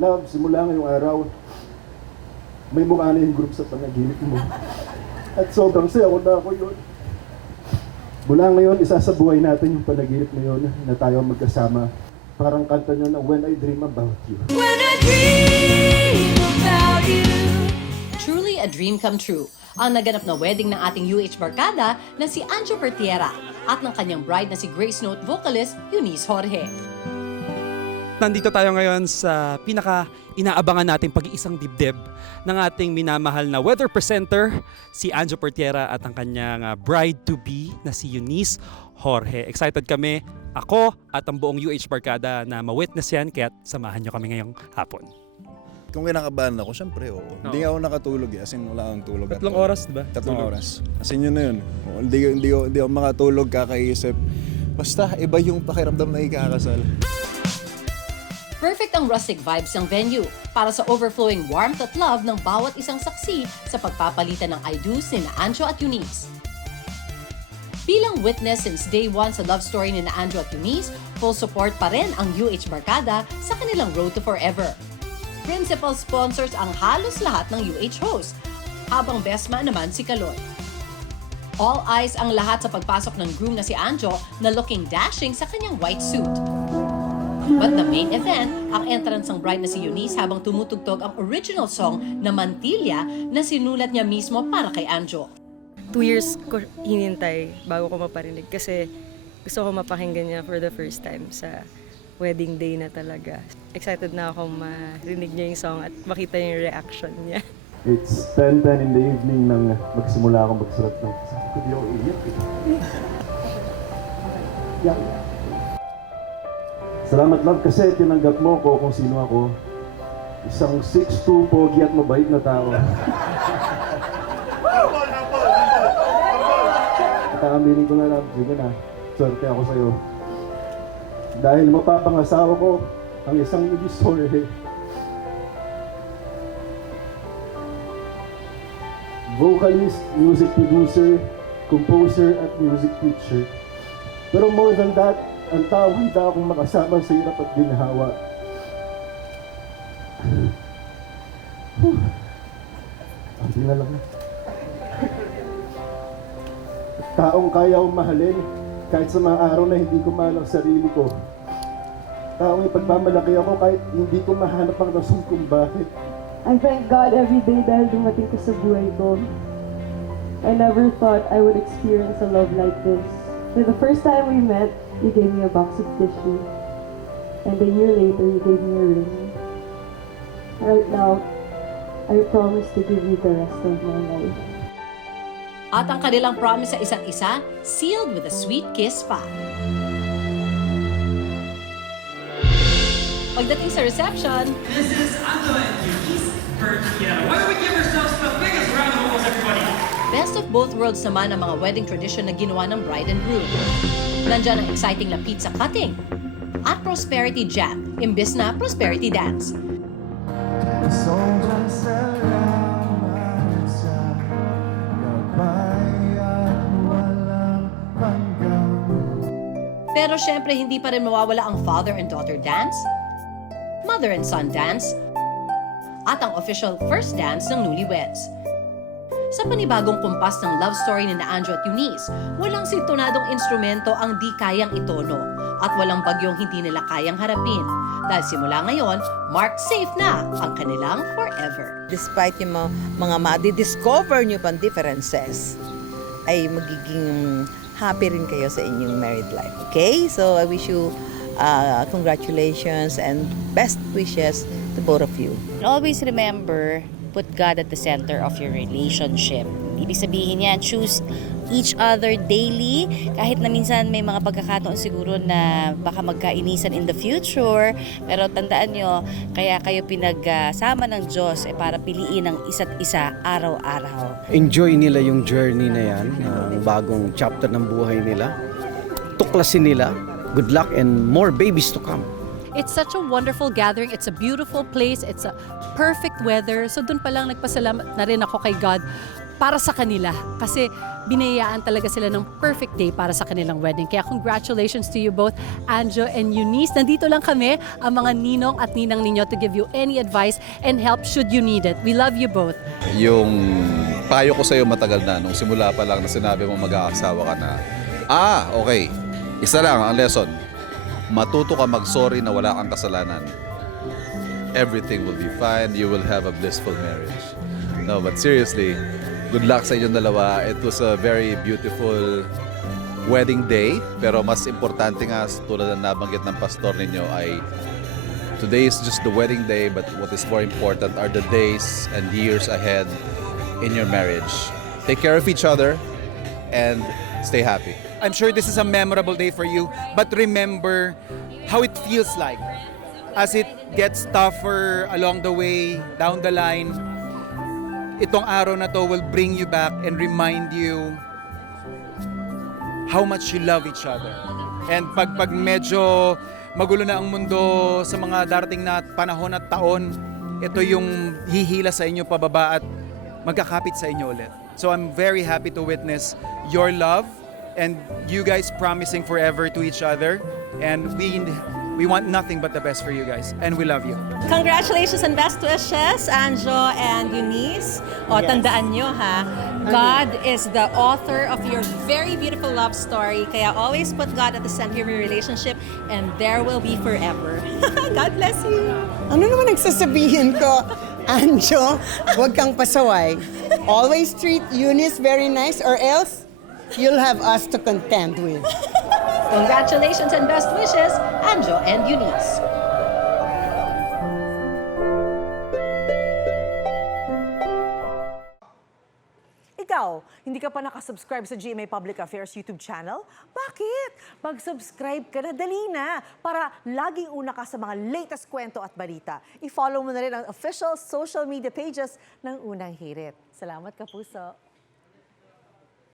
Love, simula ngayong araw, may mukha na yung group sa panaginip mo. At sobrang saya ko na ako yun. Mula ngayon, isa sa buhay natin yung panaginip na yun na tayo magkasama. Parang kanta nyo na When I Dream About You. When I dream about you. Truly a dream come true. Ang naganap na wedding ng ating UH barkada na si Anjo Pertiera at ng kanyang bride na si Grace Note vocalist Eunice Jorge. Nandito tayo ngayon sa pinaka-inaabangan nating pag-iisang dibdib ng ating minamahal na weather presenter, si Anjo Pertiera at ang kanyang bride-to-be na si Eunice Jorge. Excited kami, ako at ang buong UH barkada na ma-witness yan, kaya samahan nyo kami ngayong hapon. Kung kinakabahan ako, syempre oo. Hindi ako nakatulog eh. As in, wala akong tulog. Tatlong oras, diba? Tatlong oras. As in, yun na yun. Hindi ako makatulog, kakaisip. Basta, iba yung pakiramdam na ikakasal. Perfect ang rustic vibes ng venue para sa overflowing warmth at love ng bawat isang saksi sa pagpapalitan ng I do's ni Anjo at Eunice. Bilang witness since day one sa love story ni Anjo at Eunice, full support pa rin ang UH barkada sa kanilang road to forever. Principal sponsors ang halos lahat ng UH hosts, habang best man naman si Kaloy. All eyes ang lahat sa pagpasok ng groom na si Anjo na looking dashing sa kanyang white suit. But the main event, ang entrance ng bride na si Eunice habang tumutugtog ang original song na Mantilla na sinulat niya mismo para kay Anjo. 2 years ko hinintay bago ko maparinig kasi gusto ko mapakinggan niya for the first time sa wedding day na talaga. Excited na ako marinig niya yung song at makita yung reaction niya. It's 10:10 in the evening nang magsimula akong magsulat ng sabi ko, di ako iyak eh. Yeah. Salamat love kasi tinanggap mo ko kung sino ako. Isang 6'2", pogi at mabait na tao. At aminin ko na love, sige na, swerte ako sa'yo. Dahil mapapangasawa ko ang isang Eunice Jorge. Vocalist, music producer, composer at music teacher. Pero more than that, ang tao handa akong makasama sa hirap at ginhawa. Ang na lang. Taong kaya akong mahalin kahit sa mga araw na hindi ko mahal ang sarili ko. Taong ipagmamalaki ako kahit hindi ko mahanap ang rason kung bakit. I thank God every day dahil dumating ka sa buhay ko. I never thought I would experience a love like this. But the first time we met, you gave me a box of tissue. And a year later, you gave me a ring. Right now, I promise to give you the rest of my life. At ang kanilang promise sa isa't isa, sealed with a sweet kiss pa. Pagdating sa reception, This is Anjo and Eunice Pertiera. Why don't we give ourselves the biggest round of applause, everybody? best of both worlds naman ang mga wedding tradition na ginawa ng bride and groom. Nandyan ang exciting na pizza cutting at prosperity jam, imbis na prosperity dance. Sobrang salamat sa gabay at walang hanggan. Pero syempre hindi pa rin mawawala ang father and daughter dance, mother and son dance, at ang official first dance ng newlyweds. Sa panibagong kumpas ng love story ni Anjo at Eunice, walang sintonadong instrumento ang di kayang itono at walang bagyong hindi nila kayang harapin. Dahil simula ngayon, mark safe na ang kanilang forever. Despite yung mga madi-discover nyo pang differences, ay magiging happy rin kayo sa inyong married life. Okay? So I wish you congratulations and best wishes to both of you. Always remember, put God at the center of your relationship. Ibig sabihin yan, choose each other daily. Kahit na minsan may mga pagkakataon siguro na baka magkainisan in the future. Pero tandaan nyo, kaya kayo pinagsama ng Diyos para piliin ang isa't isa araw-araw. Enjoy nila yung journey na yan, ang bagong chapter ng buhay nila. Tuklasin nila. Good luck and more babies to come. It's such a wonderful gathering. It's a beautiful place. It's a perfect weather. So doon pa lang nagpasalamat na rin ako kay God para sa kanila. Kasi binayaan talaga sila ng perfect day para sa kanilang wedding. Kaya congratulations to you both, Anjo and Eunice. Nandito lang kami, ang mga ninong at ninang ninyo, to give you any advice and help should you need it. We love you both. Yung payo ko sa'yo matagal na, nung simula pa lang na sinabi mo mag-aasawa ka na, okay, isa lang ang lesson, matuto ka mag-sorry na wala kang kasalanan. Everything will be fine, you will have a blissful marriage. No, but seriously, good luck sa inyong dalawa. It was a very beautiful wedding day, pero mas importante nga, tulad na nabanggit ng pastor ninyo, ay today is just the wedding day, but what is more important are the days and years ahead in your marriage. Take care of each other and stay happy. I'm sure this is a memorable day for you, but remember how it feels like. As it gets tougher along the way, down the line, itong araw na to will bring you back and remind you how much you love each other. And pag medyo magulo na ang mundo sa mga darating na panahon at taon, ito yung hihila sa inyo pababa at magkakapit sa inyo ulit. So I'm very happy to witness your love and you guys promising forever to each other. And we want nothing but the best for you guys. And we love you. Congratulations and best wishes, Anjo and Eunice. O, tandaan nyo ha, God is the author of your very beautiful love story. Kaya always put God at the center of your relationship and there will be forever. God bless you. Ano naman nagsasabihin ko? Anjo, huwag kang pasaway. Always treat Eunice very nice or else you'll have us to contend with. Congratulations and best wishes, Anjo and Eunice. Ikaw, hindi ka pa nakasubscribe sa GMA Public Affairs YouTube channel? Bakit? Mag-subscribe ka na, dali na, para laging una ka sa mga latest kwento at balita. I-follow mo na rin ang official social media pages ng Unang Hirit. Salamat, Kapuso.